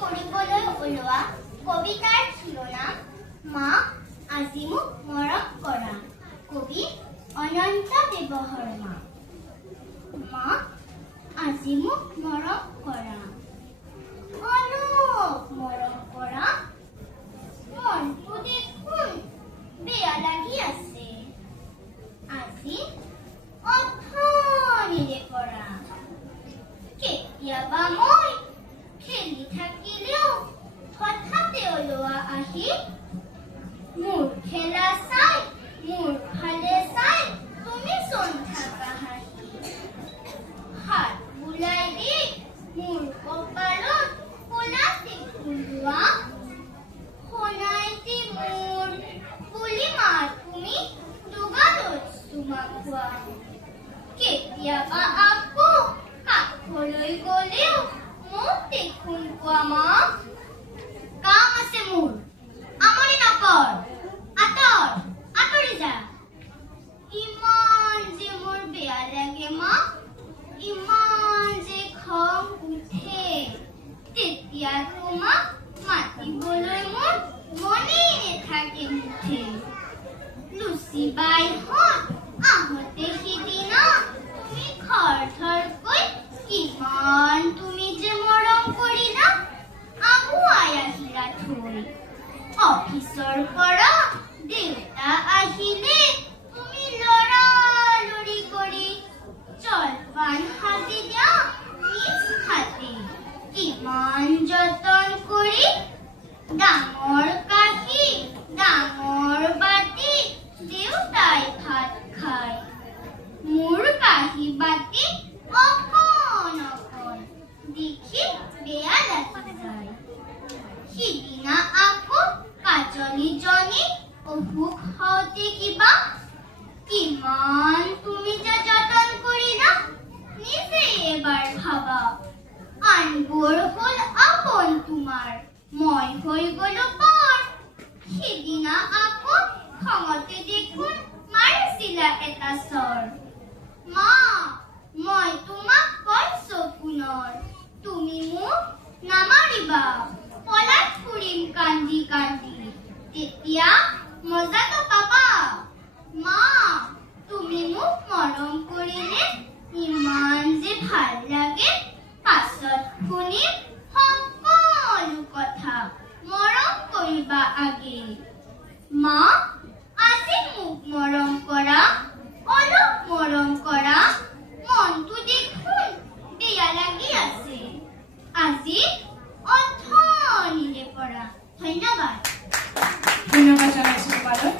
কৰিবলৈ ওলোৱা কবিতাৰ শিৰোনাম মা আজি মোক মৰম কৰা। কবি অনন্ত দেৱশৰ্মা। মা আজি মোক মৰম কৰা, অলপ মৰম কৰা, মনটো দেখোন বেয়া লাগি আছে আজি অথনিৰে পৰা। কেতিয়াবা মই খেলি থাকিলেও হঠাতে ওলোৱা আহি মোৰ খেলা চাই, মোৰ ফালে চাই তুমি চোন থাকা হাঁহি। হাত বুলাই দি মোৰ কপালত কলাতে ফুলোৱা, সোণাইটি মোৰ বুলি মা তুমি দুগালত চুমা খোৱা। কেতিয়াবা আকৌ কাষলৈ গলেও মোক দেখোন কোৱা মা কাম আছে মোৰ, আমনি নকৰ, আঁতৰ আঁতৰি যা। ইমান যে মোৰ বেয়া লাগে মা, ইমান যে খং উঠে, তেতিয়া তোমাক মাতিবলৈ মোৰ মনেই নেথাকে মুঠে। লুচি বাইহঁত আহোঁতে সিদিনা তুমি খৰধৰকৈ কিমান তুমি যে মৰম কৰিলা, আগুৱাই আহিলা থৈ। অফিচৰ পৰা দেউতা আহিলে তুমি লৰালৰি কৰি জলপান সাজি দিয়া নিজ হাতে। কিমান যতন কৰি ডাঙৰ কাঁহী ডাঙৰ বাটি দেউতাই ভাত খায়, মোৰ কাঁহী বাটি অকণ অকণ দেখি বেয়া লাগি যায়। সিদিনা আকৌ কাজলীজনী অসুখ হওঁতে কিবা কিমান তুমি যে যতন কৰিলা নিজে এবাৰ ভাবা। আনবোৰ হ'ল আপোন তোমাৰ, মই হৈ গলো পৰ। সিদিনা আকৌ খঙতে দেখোন মাৰিছিলা এটা চৰ। মা মই তোমাক কৈছো পুনৰ, তুমি মোক নামাৰিবা, পলাই ফুৰিম কান্দি কান্দি, তেতিয়া মজাটো পাবা। মা তুমি মোক মৰম কৰিলে ইমান যে ভাল লাগে, পাছত শুনিম সকলো কথা, মৰম কৰিবা আগে। মা আজি মোক মৰম কৰা, অলপ মৰম কৰা, মনটো দেখোন বেয়া লাগি আছে আজি অথনিৰে পৰা। ধন্যবাদ। ধন্যবাদ জনাইছো তোমালৈ।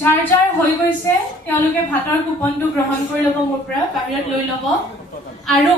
যাৰ যাৰ হৈ গৈছে তেওঁলোকে ভাতৰ কুপনটো গ্ৰহণ কৰি ল'ব, মোৰ পৰা বাহিৰত লৈ ল'ব। আৰু